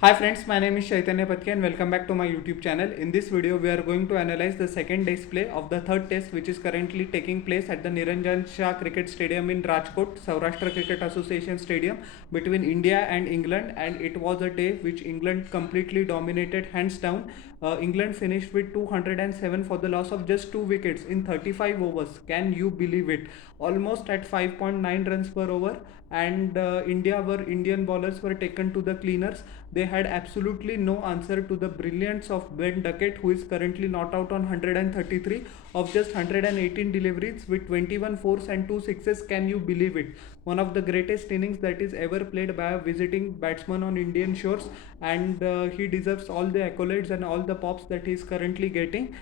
Hi friends, my name is Chaitanya Patki and welcome back to my YouTube channel. In this video, we are going to analyze the second day's play of the third test which is currently taking place at the Niranjan Shah Cricket Stadium in Rajkot, Saurashtra Cricket Association Stadium between India and England, and it was a day which England completely dominated hands down. England finished with 207 for the loss of just 2 wickets in 35 overs. Can you believe it? Almost at 5.9 runs per over, and Indian bowlers were taken to the cleaners. They had absolutely no answer to the brilliance of Ben Duckett, who is currently not out on 133 of just 118 deliveries with 21 fours and 2 sixes. Can you believe it? One of the greatest innings that is ever played by a visiting batsman on Indian shores, and he deserves all the accolades and all the pops that he is currently getting.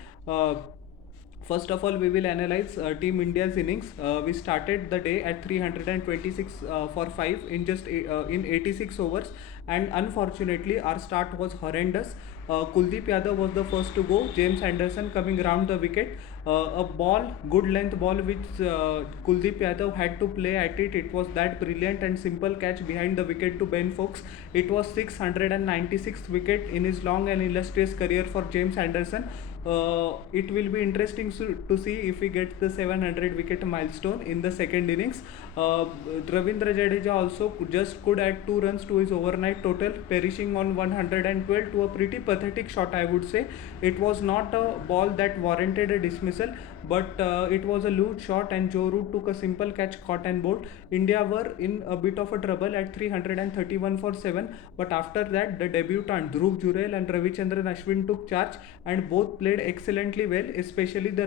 First of all, we will analyze Team India's innings. We started the day at 326 for 5 in in 86 overs, and unfortunately, our start was horrendous. Kuldeep Yadav was the first to go. James Anderson coming round the wicket. A ball, good length ball, which Kuldeep Yadav had to play at it. It was that brilliant and simple catch behind the wicket to Ben Fox. It was 696th wicket in his long and illustrious career for James Anderson. It will be interesting to see if he gets the 700 wicket milestone in the second innings. Ravindra Jadeja also just could add 2 runs to his overnight total, perishing on 112 to a pretty pathetic shot, I would say. It was not a ball that warranted a dismissal, but it was a loose shot, and Joe Root took a simple catch, caught and bowled. India were in a bit of a trouble at 331 for 7, but after that, the debutant Dhruv Jurel and Ravichandran Ashwin took charge, and both played excellently well, especially the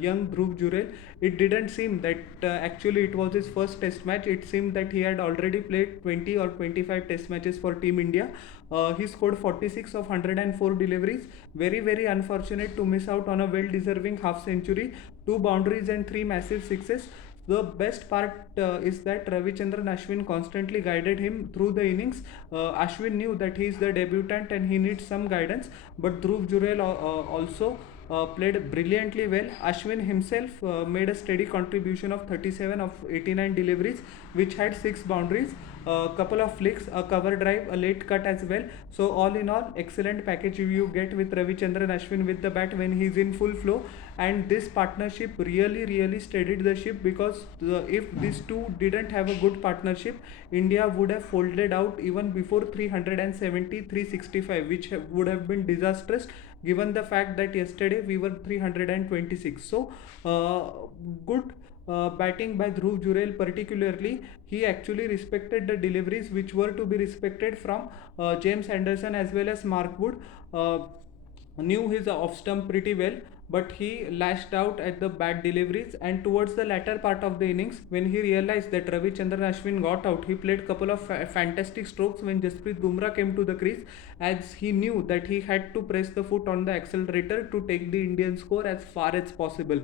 young Dhruv Jurel. It didn't seem that actually it was his first test match. It seemed that he had already played 20 or 25 test matches for Team India. He scored 46 of 104 deliveries. Very, very unfortunate to miss out on a well deserving half century, 2 boundaries, and 3 massive sixes. The best part is that Ravichandran Ashwin constantly guided him through the innings. Ashwin knew that he is the debutant and he needs some guidance, but Dhruv Jurel also played brilliantly well. Ashwin himself made a steady contribution of 37 of 89 deliveries, which had 6 boundaries, a couple of flicks, a cover drive, a late cut as well. So all in all, excellent package you get with Ravichandran Ashwin with the bat when he's in full flow. And this partnership really steadied the ship, because if these two didn't have a good partnership, India would have folded out even before 370 365, which would have been disastrous given the fact that yesterday we were 326. So good batting by Dhruv Jurel particularly. He actually respected the deliveries which were to be respected from James Anderson as well as Mark Wood. Knew his off stump pretty well, but he lashed out at the bad deliveries. And towards the latter part of the innings, when he realized that Ravichandran Ashwin got out, he played couple of fantastic strokes when Jasprit Bumrah came to the crease, as he knew that he had to press the foot on the accelerator to take the Indian score as far as possible.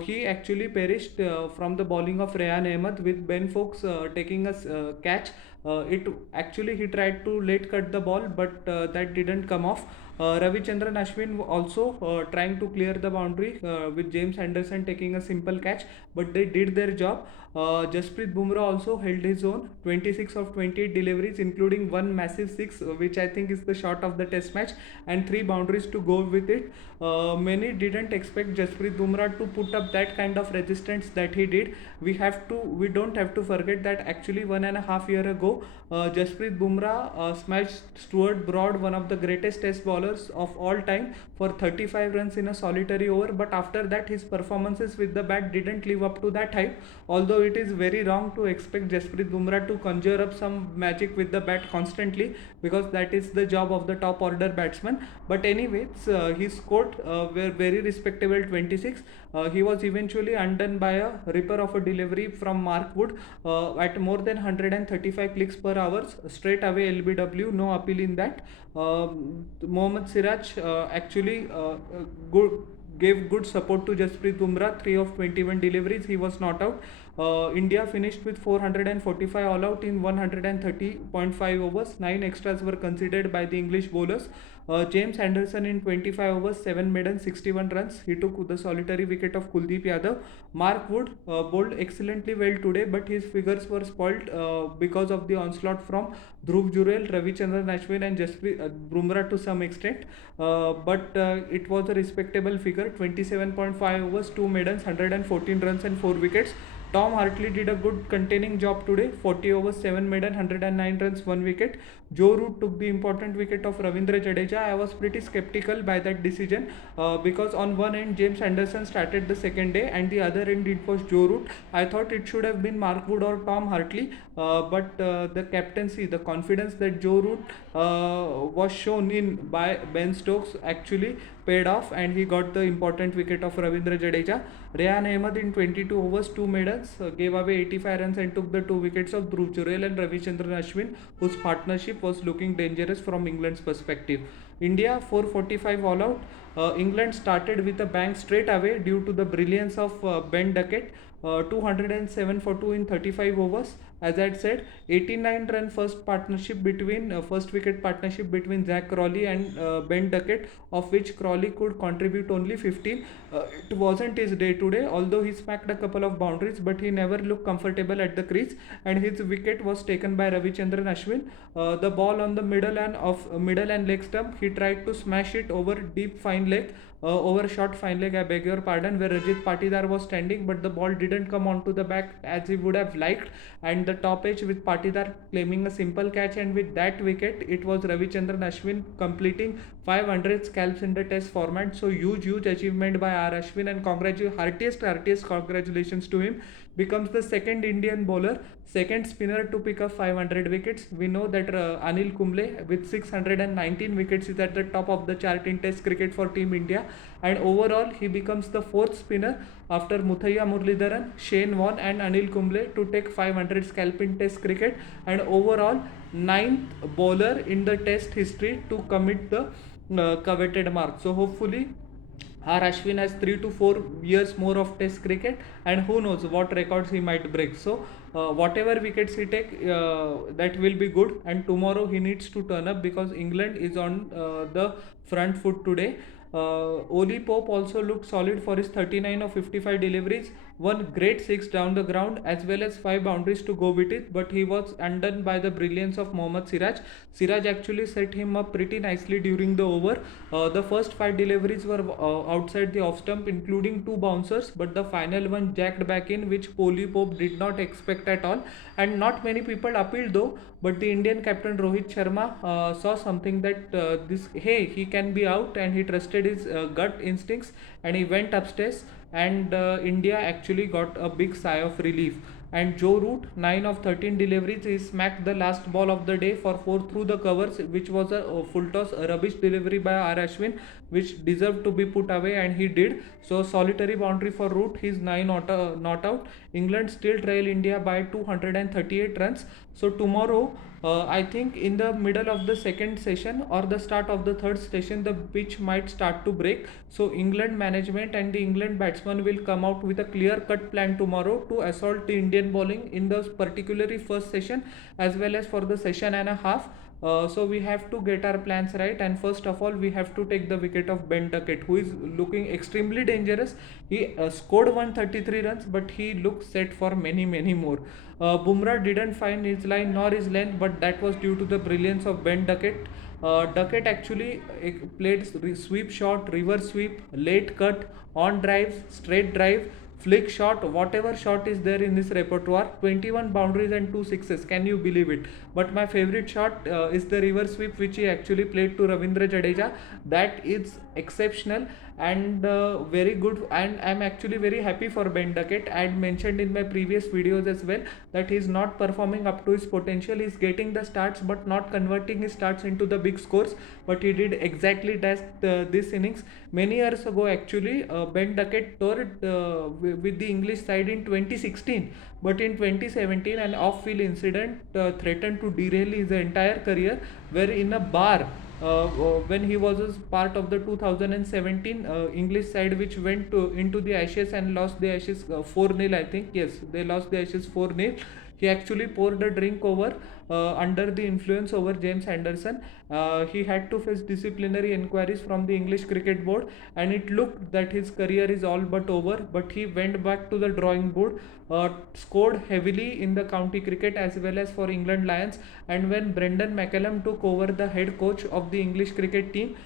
He actually perished from the bowling of Rehan Ahmed, with Ben Fox taking a catch. It actually, he tried to late cut the ball, but that didn't come off. Ravichandran Ashwin also trying to clear the boundary with James Anderson taking a simple catch, but they did their job. Jasprit Bumrah also held his own, 26 of 28 deliveries, including one massive six, which I think is the shot of the test match, and 3 boundaries to go with it. Many didn't expect Jasprit Bumrah to put up that kind of resistance that he did. We don't have to forget that actually 1.5 years ago, Jasprit Bumrah smashed Stuart Broad, one of the greatest test bowlers of all time, for 35 runs in a solitary over. But after that, his performances with the bat didn't live up to that hype. Although it is very wrong to expect Jasprit Bumrah to conjure up some magic with the bat constantly, because that is the job of the top order batsman. But anyways, he scored were very respectable 26. He was eventually undone by a ripper of a delivery from Mark Wood at more than 135 clicks per hour, straight away LBW, no appeal in that. Mohammad Siraj actually good gave good support to Jasprit Bumrah, 3 of 21 deliveries, he was not out. India finished with 445 all out in 130.5 overs. 9 extras were considered by the English bowlers. James Anderson in 25 overs, 7 maidens, 61 runs. He took the solitary wicket of Kuldeep Yadav. Mark Wood bowled excellently well today, but his figures were spoilt because of the onslaught from Dhruv Jurel, Ravichandran Ashwin, and Jasprit Bumrah to some extent. But it was a respectable figure: 27.5 overs, 2 maidens, 114 runs, and 4 wickets. Tom Hartley did a good containing job today: 40 overs, 7 maiden, 109 runs, 1 wicket. Joe Root took the important wicket of Ravindra Jadeja. I was pretty skeptical by that decision because on one end James Anderson started the second day and the other end it was Joe Root. I thought it should have been Mark Wood or Tom Hartley, but the captaincy, the confidence that Joe Root was shown in by Ben Stokes actually paid off, and he got the important wicket of Ravindra Jadeja. Rehan Ahmed in 22 overs, 2 maidens, gave away 85 runs and took the 2 wickets of Dhruv Jurel and Ravichandran Ashwin, whose partnership was looking dangerous from England's perspective. India 445 all out. England started with a bang straight away due to the brilliance of Ben Duckett. 207 for 2 in 35 overs. As I had said, 89 run first wicket partnership between Zach Crawley and Ben Duckett, of which Crawley could contribute only 15. It wasn't his day today, although he smacked a couple of boundaries, but he never looked comfortable at the crease, and his wicket was taken by Ravichandran Ashwin. The ball on the middle and leg stump, he tried to smash it over deep fine leg. Over short fine leg, I beg your pardon, where Rajat Patidar was standing, but the ball didn't come onto the back as he would have liked, and the top edge with Patidar claiming a simple catch, and with that wicket it was Ravichandran Ashwin completing 500 scalps in the test format. So huge achievement by R Ashwin, and heartiest congratulations to him. Becomes the second Indian bowler, second spinner to pick up 500 wickets. We know that Anil Kumble with 619 wickets is at the top of the chart in test cricket for Team India, and overall he becomes the fourth spinner after Muthaiya Muralidharan, Shane Warne and Anil Kumble to take 500 scalp in test cricket, and overall ninth bowler in the test history to commit the coveted mark. So hopefully R Ashwin has 3 to 4 years more of test cricket, and who knows what records he might break. So whatever wickets he take, that will be good, and tomorrow he needs to turn up because England is on the front foot today. Oli Pope also looked solid for his 39 of 55 deliveries, one great 6 down the ground as well as 5 boundaries to go with it, but he was undone by the brilliance of Mohammad Siraj. Siraj actually set him up pretty nicely during the over. The first 5 deliveries were outside the off stump, including 2 bouncers, but the final one jacked back in, which Oli Pope did not expect at all, and not many people appealed though, but the Indian captain Rohit Sharma saw something that he can be out, and he trusted his gut instincts, and he went upstairs, and India actually got a big sigh of relief. And Joe Root, 9 of 13 deliveries, he smacked the last ball of the day for 4 through the covers, which was a full toss, a rubbish delivery by R Ashwin, which deserved to be put away, and he did. So solitary boundary for Root, he's 9 not out. England still trail India by 238 runs. So tomorrow, I think in the middle of the second session or the start of the third session, the pitch might start to break. So England management and the England batsmen will come out with a clear cut plan tomorrow to assault the Indian bowling in the particularly first session as well as for the session and a half. So we have to get our plans right, and first of all we have to take the wicket of Ben Duckett, who is looking extremely dangerous. He scored 133 runs, but he looks set for many more. Bumrah didn't find his line nor his length, but that was due to the brilliance of Ben Duckett. Duckett actually played sweep shot, reverse sweep, late cut, on drives, straight drive, flick shot, whatever shot is there in this repertoire. 21 boundaries and 2 sixes, can you believe it? But my favorite shot is the reverse sweep which he actually played to Ravindra Jadeja. That is exceptional and very good, and I'm actually very happy for Ben Duckett. I had mentioned in my previous videos as well that he's not performing up to his potential. He's getting the starts but not converting his starts into the big scores, but he did exactly that this innings. Many years ago actually, Ben Duckett toured with the English side in 2016, but in 2017 an off-field incident threatened to derail his entire career, where in a bar when he was a part of the 2017 English side, which went into the Ashes and lost the Ashes 4-0, I think. Yes, they lost the Ashes 4-0. He actually poured a drink over under the influence over James Anderson. He had to face disciplinary inquiries from the English Cricket Board, and it looked that his career is all but over. But he went back to the drawing board, scored heavily in the county cricket as well as for England Lions. And when Brendan McCallum took over the head coach of the English cricket team,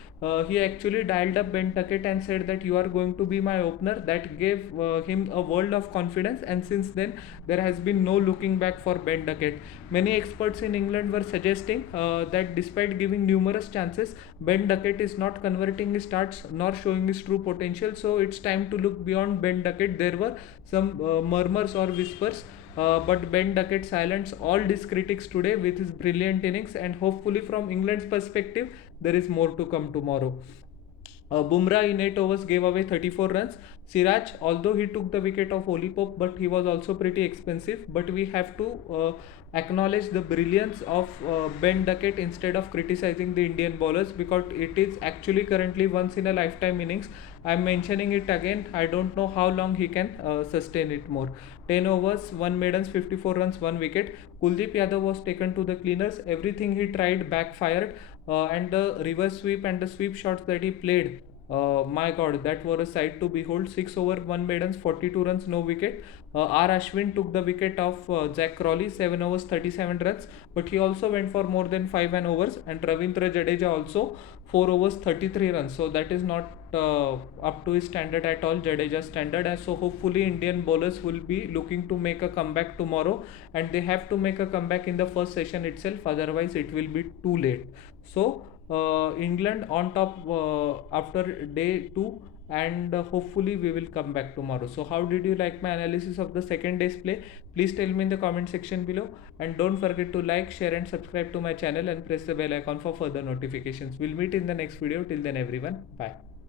he actually dialed up Ben Tuckett and said that you are going to be my opener. That gave him a world of confidence, and since then there has been no looking back for Ben Tuckett. Many experts in England were suggesting that despite giving numerous chances, Ben Tuckett is not converting his starts nor showing his true potential. So it's time to look beyond Ben Tuckett. There were some murmurs or whispers, but Ben Duckett silenced all his critics today with his brilliant innings, and hopefully, from England's perspective, there is more to come tomorrow. Bumrah in 8 overs gave away 34 runs. Siraj, although he took the wicket of Oli Pope, but he was also pretty expensive. But we have to acknowledge the brilliance of Ben Duckett instead of criticizing the Indian bowlers, because it is actually currently once in a lifetime innings. I'm mentioning it again. I don't know how long he can sustain it more. 10 overs, 1 maidens, 54 runs, 1 wicket. Kuldeep Yadav was taken to the cleaners. Everything he tried backfired, and the reverse sweep and the sweep shots that he played, my god, that were a sight to behold. 6 over 1 maidens, 42 runs, no wicket. R Ashwin took the wicket of Jack Crawley, 7 overs, 37 runs, but he also went for more than 5 and overs. And Ravindra Jadeja also 4 overs, 33 runs, so that is not up to his standard at all, Jadeja's standard. And so hopefully Indian bowlers will be looking to make a comeback tomorrow, and they have to make a comeback in the first session itself, otherwise it will be too late. So England on top after day 2, and hopefully we will come back tomorrow. So how did you like my analysis of the second day's play? Please tell me in the comment section below, and don't forget to like, share and subscribe to my channel, and press the bell icon for further notifications. We'll meet in the next video. Till then everyone, bye.